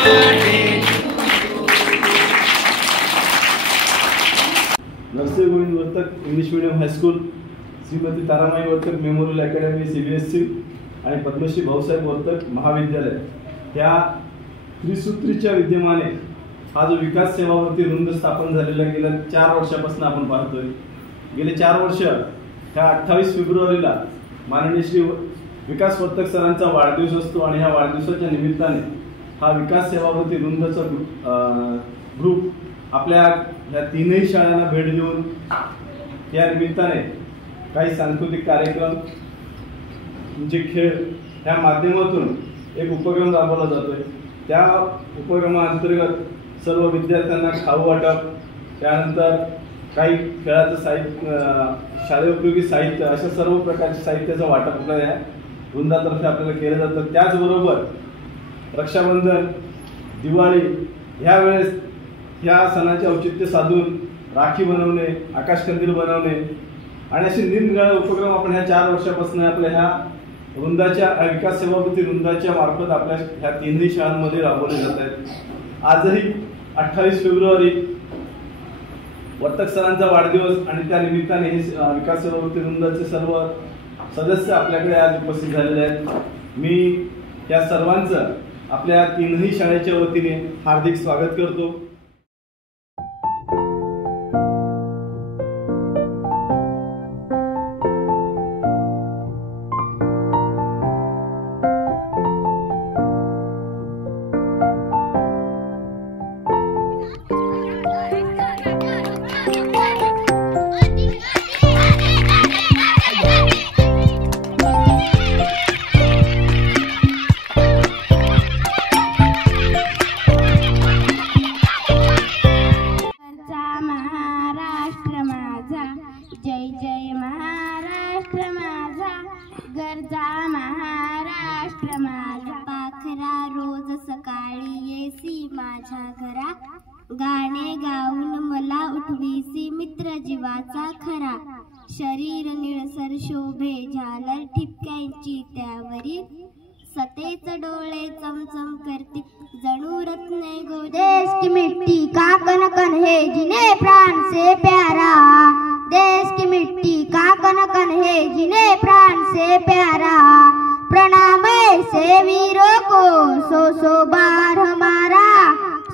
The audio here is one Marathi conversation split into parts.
Narsi Govind Vartak English medium high school, Shrimati Taramai Vartak memorial academy CBSE आणि पद्मश्री भाऊसाहेब वर्तक महाविद्यालय या त्रिसूत्रीच्या विद्यमाने हा जो विकास सेवावृत्ती रुंद स्थापन झालेला गेल्या 4 वर्षापासून आपण पाहतोय। गेले 4 वर्ष ह्या 28 फेब्रुवारीला माननीय श्री विकास वर्तक सरांचा वाढदिवस असतो आणि ह्या वाढदिवसाच्या निमित्ताने हा विकास सेवावृत्ती रुंदचा ग्रुप आपल्या ह्या 3ही शाळांना भेट देऊन या निमित्ताने काही सांस्कृतिक कार्यक्रम म्हणजे खेळ ह्या माध्यमातून एक उपक्रम राबवला जातोय। त्या उपक्रमाअंतर्गत सर्व विद्यार्थ्यांना खाऊ वाटप, त्यानंतर काही खेळाचं साहित्य, शालेय उपयोगी साहित्य, अशा सर्व प्रकारच्या साहित्याचं वाटप आपल्या वृंदातर्फे आपल्याला केलं जातं। त्याचबरोबर रक्षाबंधन, दिवाळी ह्या वेळेस ह्या सणाचे औचित्य साधून राखी बनवणे, आकाशकंदील बनवणे आणि असे निरनिराळे उपक्रम आपण ह्या 4 वर्षापासून आपल्या ह्या वृंदाच्या विकास सेवावृत्ती वृंदाच्या मार्फत आपल्या ह्या 3ही शाळांमध्ये राबवले जात आहेत। आजही 28 फेब्रुवारी वर्तक सरांचा वाढदिवस आणि त्या निमित्ताने हे विकास सेवावृत्ती वृंदाचे सर्व सदस्य आपल्याकडे आज उपस्थित झालेले आहेत। मी या सर्वांचं आपल्या 3ही शाळेच्या वतीने हार्दिक स्वागत करतो। जय जय महाराष्ट्र माझा, गरजा महाराष्ट्र माझा। पाखरा रोज सकाळी येसी माझ्या घरा, गाणे गाऊन मला उठवीसी मित्र जीवाचा खरा। शरीर निळसर शोभे झालर ठिपक्यांची त्यावरी, सतेच डोळे चमचम करती जणू रत्ने गो। देश की मिट्टी का कन कन है जिन्हें प्राण से प्यारा, देश की मिट्टी का कन कन है जिन्हें प्राण से प्यारा। प्रणाम ऐसे वीरों को सौ बार हमारा,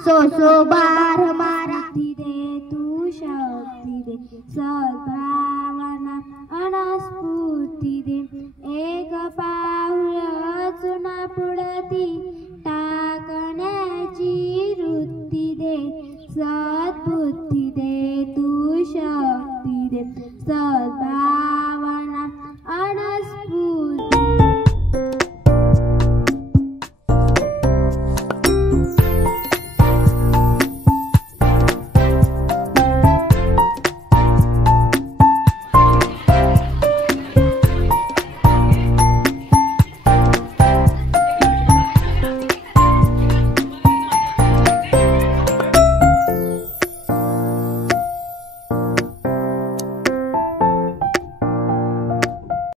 सौ बार हमारा। दे तू शक्ति दे, सद्भावना अनस्फूर्ती दे, एक पाऊल चुना पुढती टाकण्याची वृत्ती दे। सद्बुद्धी दे तू शक्ती दे, सद्भावना अनस्फूर्ती।